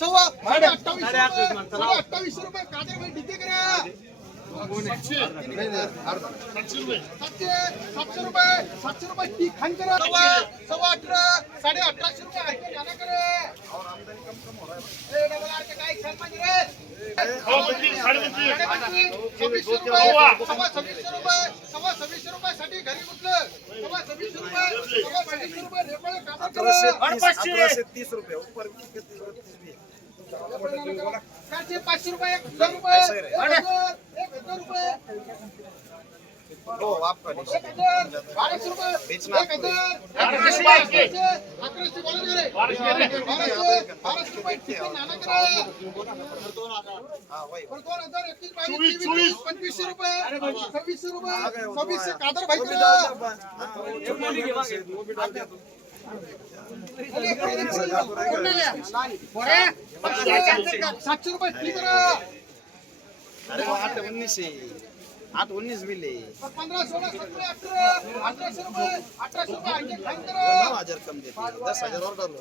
सव्वा 2800 रुपये कादर भाई डिके करा 700 रुपये ती खान करा सव्वा 18 1850 रुपये ऐके जाना करे डबल आर के काय सन्मान रे 2600 रुपये साठी घरी कुठलं सव्वा 2600 रुपये रेपळे कादर करा 1830 रुपये ऊपर 500 रुपये 1000 रुपये 1000 रुपये हो आपका 1200 रुपये 1100 रुपये टिफिन नाना करा 2500 रुपये 2600 कादर भाई करा 700 रुपये टी करा 819 मिले 15 16 17 1800 रुपये 1800 आगे खान करा 9000 कम देते 10000 और डालो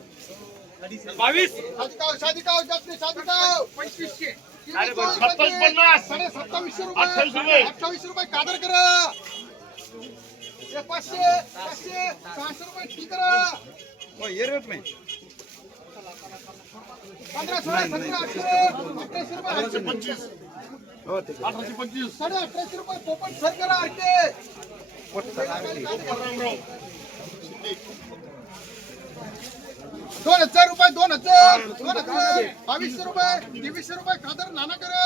22 शादी का जाते शादी का 2500 2750 रुपये 28 रुपये कादर करा 500 600 रुपये टी करा वो ये रेट में 15 16 17 1800 रुपये 1825 1850 रुपये पोपट सर करा आरके 2000 रुपये 2000 2200 रुपये 2300 रुपये कादर नाना करा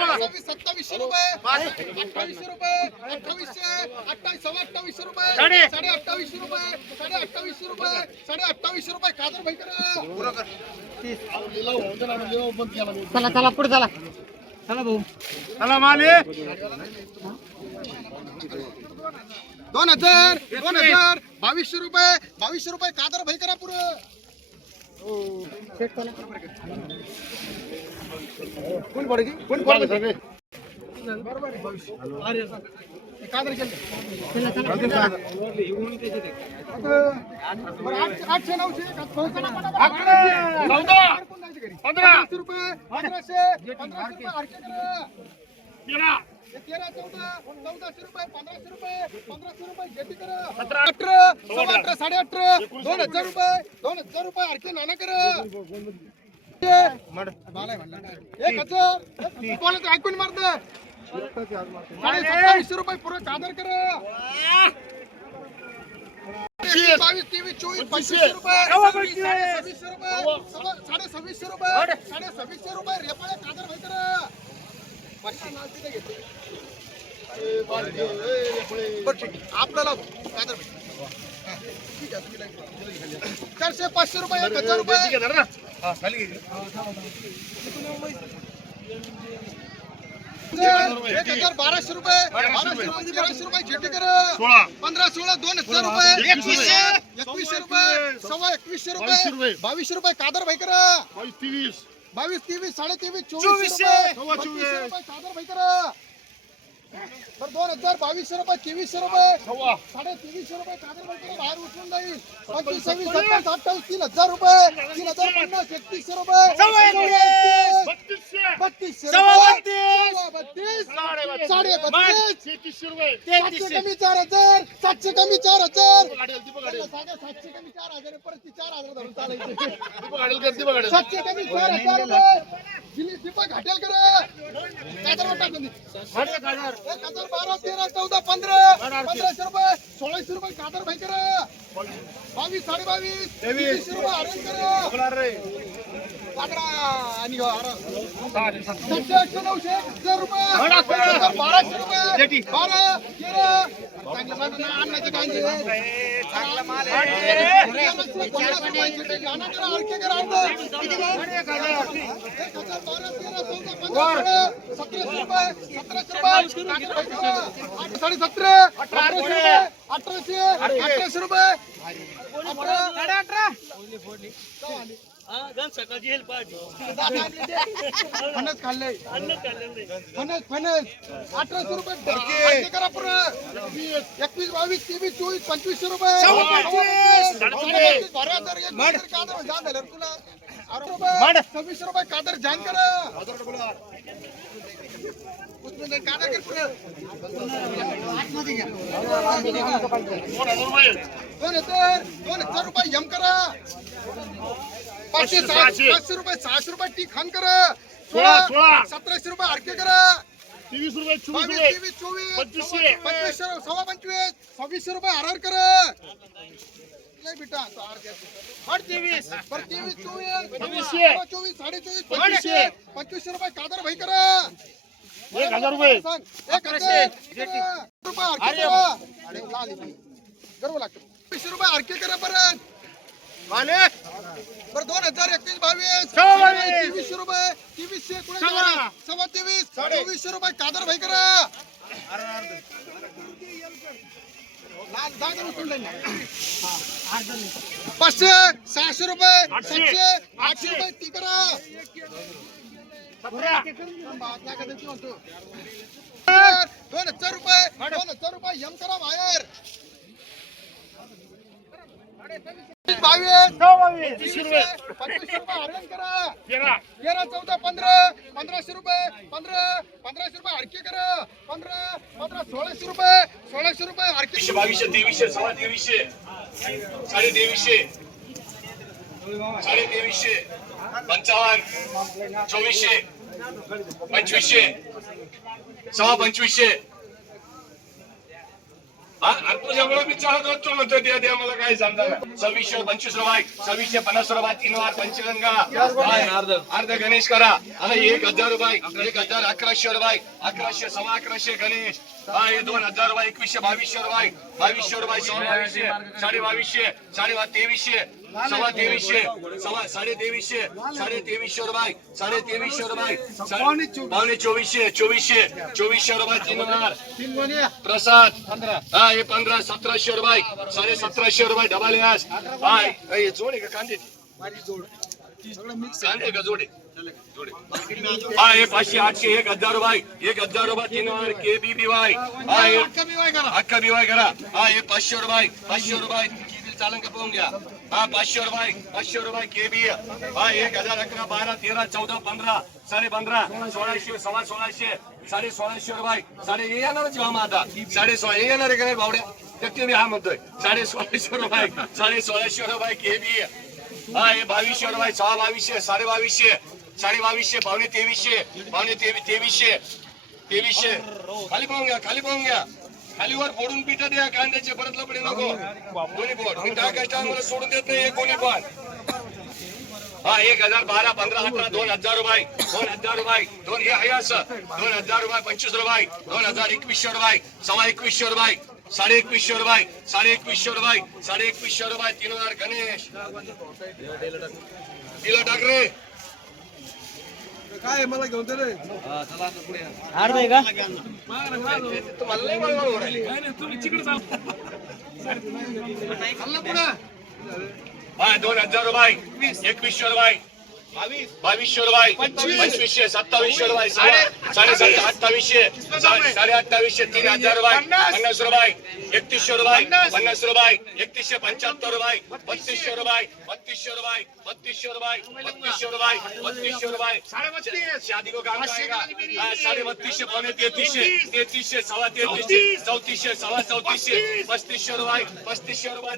2700 रुपये 2800 रुपये 2800 रुपये 2800 रुपये 2800 रुपये कादर भाई करा चला पुढे चला भाऊ चला माल 2000 2200 रुपये कादर भाई करा पुरं कोण पडेगी कोण पडे बरोबर 2200 कादर केलं बरं 800 900 1500 रुपये 1500 रुपये आरके करा 13 14 1400 रुपये 1500 रुपये जेटी करा 17 18 18 2000 रुपये आरके नाना करा 1000 ऐकून मारत 2700 रुपये पुरं कादर करा 22 23 24 2500 रुपये 2600 रुपये रेपाळे कादर भाई करा आपल्याला कादर भाई 400 500 रुपये 1000 रुपये 1200 रुपये 1300 रुपये जेटी करा 15 16 2000 रुपये 2100 रुपये 2100 रुपये 2200 रुपये कादर भाई करा 22 23 23 2400 रुपये कादर भाई करा 2000 2200 रुपये 2300 रुपये 2300 रुपये कादर भाई करा बाहेर उचलून जाईल 25 26 27 28 3000 रुपये 3050 3100 रुपये 3200 कमी 4000 700 कमी 4000 700 कमी 4000 परत 4000 धरून चालायचे 700 कमी 4000 रुपये दीपक हॉटेल करा कादर वाटा कमी 1000 12 13 14 15 1500 रुपये 1600 रुपये कादर भाई करा 22 22.5 2300 रुपये अरेंज करा पाकडा आणि 700 900 1000 रुपये 1200 रुपये 12 13 चांगलं माल आणण्याचं काय चांगला माल आहे गाणं करा अडके करा अर्ध 1700 रुपये 1800 रुपये फणस खाल्ले फणस 1800 रुपये करा पुरं 21 22 23 24 2500 रुपये साडेबत्तीस भरा तर एक तरी कादर जाण झालं रे तुला. 26 रुपये कादर जाण करा. उचलून दे, कादर कर पुढं. 2,000 रुपये यम करा. 500 रुपये 600 रुपये टी खान करा. 1700 रुपये आरके करा. 23 रुपये 24 22, रुपये 23, 24, 2500. 2500, 25, 2600 रुपये आर करा. लय बेटा तो आर द्या. 23, 24, 24, 24, 2500, 2500 रुपये कादर भाई करा. 1000 रुपये. सांग. 1000 रुपये आरके करा. अरे लाल इथे. गर्व लागतो. 2500 रुपये आरके करा परत. मालक बरं 2021, 22, 2300 रुपये, 2300 कुठे गेला? 23, 2400 रुपये कादर भाई करा. लाल दादा उचलून दे ना. 500, 600 रुपये, 700, 800 रुपये ती करा. 2000 रुपये, 2000 रुपये यम करा बाहेर. 22, 25 रुपये 2500 रुपये आर्यन करा. 13 13, 14, 15, 1500 रुपये, 1500 रुपये आरके करा. 15, 1600 रुपये, 1600 रुपये आरके. 2200, 2300, 2300, 2350, 2350, 55, 2400, 2500, 2500. तुझ्यामुळे मी चालत होतो म्हणतो द्या मला काय समजा 2600, 25 रुपये, 2650 रुपये, 3 वार पंचगंगा अर्ध गणेश करा. 1000 रुपये, 1000, 1100 रुपये, 1100, 1150 गणेश. 2000 रुपये, 2100, 2200 रुपये, 2200 रुपये, 2200, 2250, 2300, 2300, 2300, 2300 रुपये, 2300 रुपये, 2400, 2400 रुपये, 3 वार प्रसाद. 15, 1700 रुपये, 1750 रुपये डबल यास. जोडे का कांदे कांदे का जोडे 500, 800, 1000 रुपये, 1000 रुपये, 3 वार KBBY. अख्खा BY करा. 500 रुपये, 500 रुपये चालन का पाहून घ्या. 500 रुपये, 500 रुपये KB. 1000, 11, 12, 13, 14, 15, 15.5, 1600, 1600, 1650 रुपये. हे येणार जेव्हा माझा 1650 हे येणार आहे का नाही भावड्या नक्की मी हा म्हणतोय. 1650 रुपये, 1650 रुपये KB. 2200 रुपये, 2200, 2250, 2250, 2300, 2300. खाली पाहून घ्या, खाली पाहून घ्या. खालीवर फोडून पिठा द्या कांद्याचे, परत लपडे नको. कोणी फोड मी टाकायचं मला सोडून देत नाही कोणी पण. 1000, 12, 15, 18, 2000 रुपये, 2000 रुपये, 2000 रुपये, 25 रुपये, 2100 रुपये, 2150 रुपये, 2150 रुपये, 2150 रुपये, 2150 रुपये, 3 वार गणेश. तिला टाक रे. काय मला घेऊन दे रे. तुम्हाला लय वळवळ ओरडली. 2000 रुपये, 2100 रुपये, 2200 रुपये, 2500, 2700 रुपये, 7.5, 2800, 2800, 3000 रुपये, 50 रुपये, 3100 रुपये, 50 रुपये, 3175 रुपये, 3200 रुपये, 3200 रुपये, 3200 रुपये, 3200 रुपये, 3200 रुपये. शादी को काम आएगा. 3250, 3300, 3300, 3300, 3400, 3400, 3500 रुपये, 3500 रुपये.